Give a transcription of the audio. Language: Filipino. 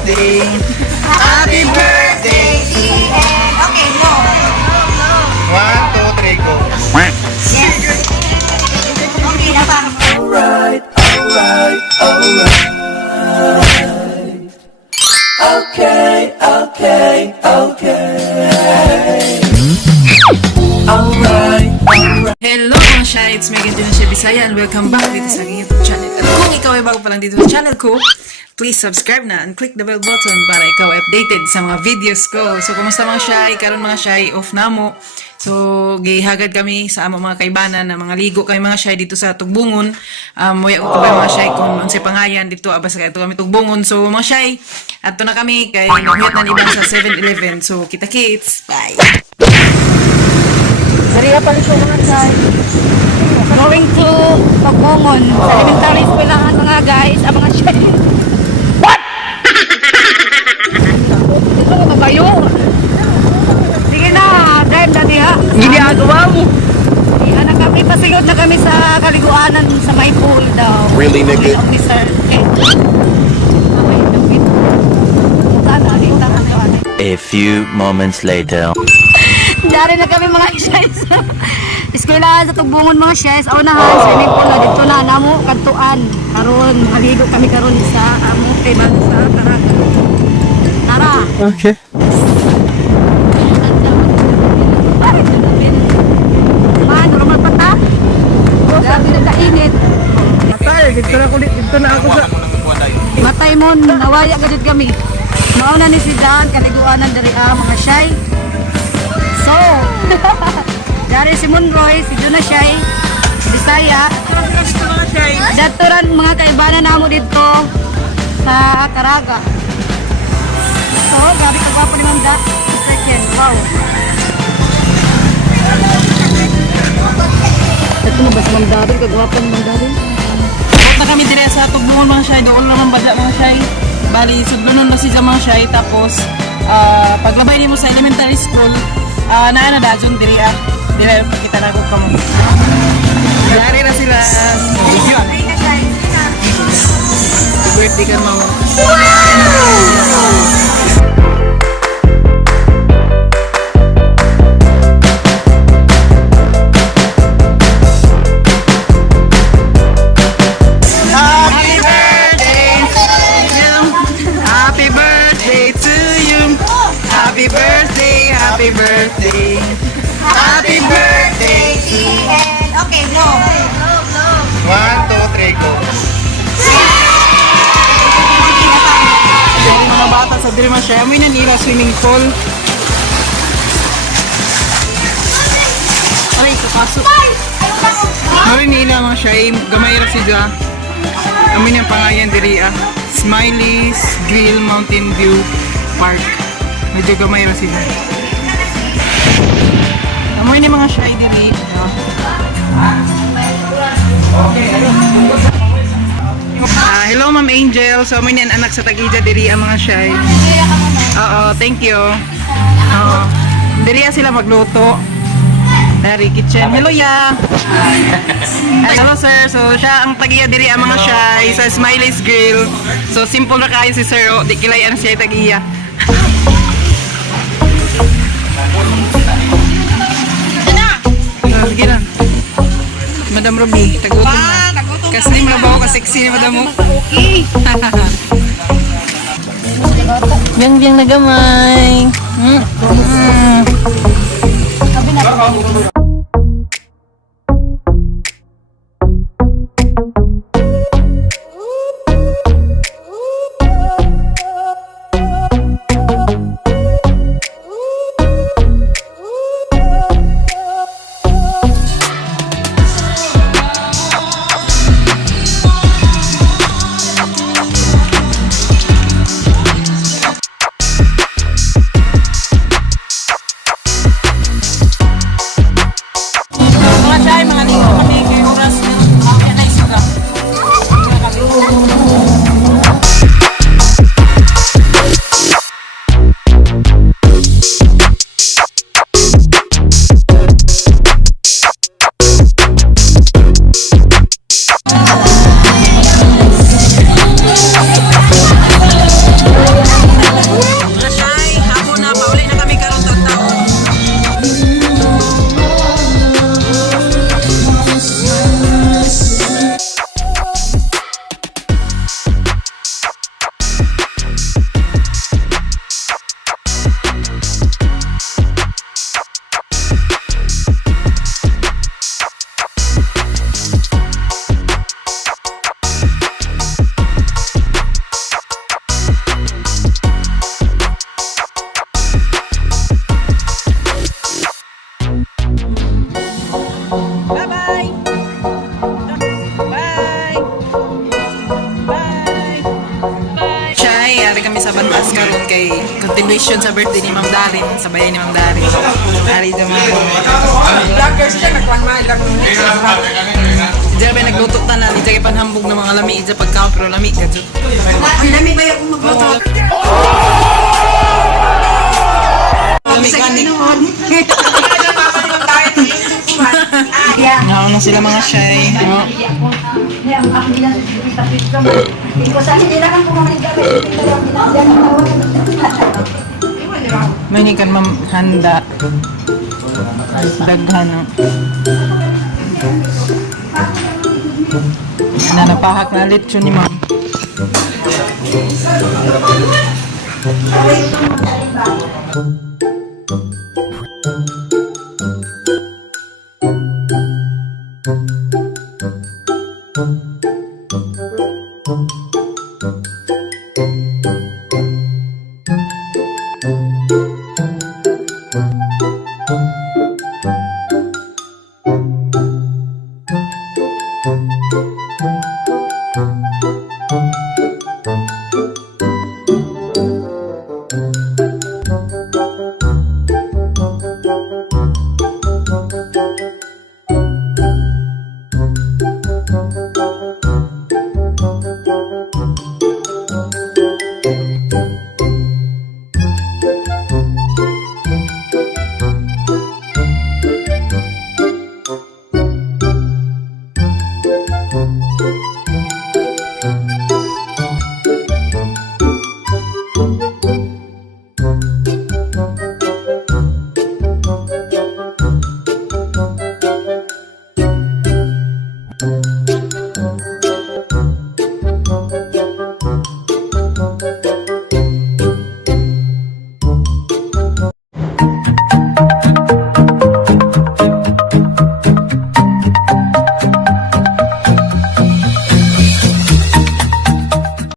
birthday. Happy birthday, Ian. Okay, go. 1, 2, 3, go. Yes. Okay na ba? Alright, alright, alright. Okay, okay, okay. Alright, alright. Hello mga Shai, it's Megan Dinasya Bisaya and welcome back dito sa aking YouTube channel. At kung ikaw ay bago pa lang dito sa channel ko, please subscribe na and click the bell button para ikaw ay updated sa mga videos ko. So, kumusta mga Shai? Karon mga Shai, off na mo. So, gihagad kami sa among mga kaibanan na mga ligo kami mga Shai dito sa Tugbungon. Muya ko ba mga Shai kung unsay pangayan dito abas kay kami Tugbungon. So, mga Shai, ato na kami kay nahuyat na ibang sa 7-Eleven. So, kita-kits. Bye! Sariya pala siya mga guys. Going to Tugbungon. Sa elementary school lang mga guys. Ang mga siya. What? Ito nga mabayo. Sige na, drive na diha. Hindi agawa mo. Iyan na kami, pasilod na kami sa kaliguanan sa may pool daw. Really, nigga? May officer. A few moments later. Dari na kami mga guys. Eskwelahan sa Tugbungon mga guys. Aunahan, swimming pool na dito na namo kantuan. Karon, maligo kami karon sa amo kay bago sa Caraga. Tara. Okay. Man, normal pa ta? Grabe na kainit. Matay, dito na ako sa... Matay mo, nawaya gadid kami. Mauna ni si Dan, kaliguanan dari mga Shai. So, dari si Monroy, si Juna Shai, si Bisaya. Daturan mga kaibanan namo dito sa Caraga. So, grabe kagwapo ni Manda. Second, wow. Ito na ba si Mamdari? Kagwapo ni Mamdari? Huwag na kami dire sa Tugbungon mga Shai. Doon naman badya mga Shai. Bali, sudlunon na siya mga Shai. Tapos, paglabay niyo mo sa elementary school, na dajong diri Dili, pakita na ako kamo. Dari na sila. Birthday ka mama. Happy birthday! Happy birthday, Ian. Okay, go. 1, 2, 3, go. Yung mga bata sa Dream siya, may nanira swimming pool. Ay, kapasok. Mari nila mga siya, gamay ra siya. Amin yung pangayan diri Smiley's Grill Mountain View Park. Medyo gamay ra sila. Amoy ni mga shy diri. Hello Ma'am Angel. So amoy ni ang anak sa Tagija diri ang mga shy. Oo, thank you. Oo. Diri sila magluto. Dari kitchen. Hello ya. Hello sir. So siya ang tagiya diri ang mga shy sa Smiley's Grill. So simple ra kayo si sir. Di kilayan siya tagiya. Sige na. Madam Ruby, tagutom na. Kasi ni malabaw ka sexy ni Madam mo. Okay. Biyang na gamay. Mga ligo kami kay oras na. Kaya na isuga. kay continuation sa birthday ni Ma'am Darin, sa bayan ni Ma'am Darin. Ari daw mga vloggers siya, nagkuhan lang. Diyan ba nagluto tanan, di kay panhambog ng mga lami, sa pagkaon pero lami ka dyan. Ang dami ba yung magluto? Lami ka ni. Yeah. Naon na sila mga shy. No? May ni kan Ma'am handa. Daghan no. Na napahak na lechon ni Ma'am.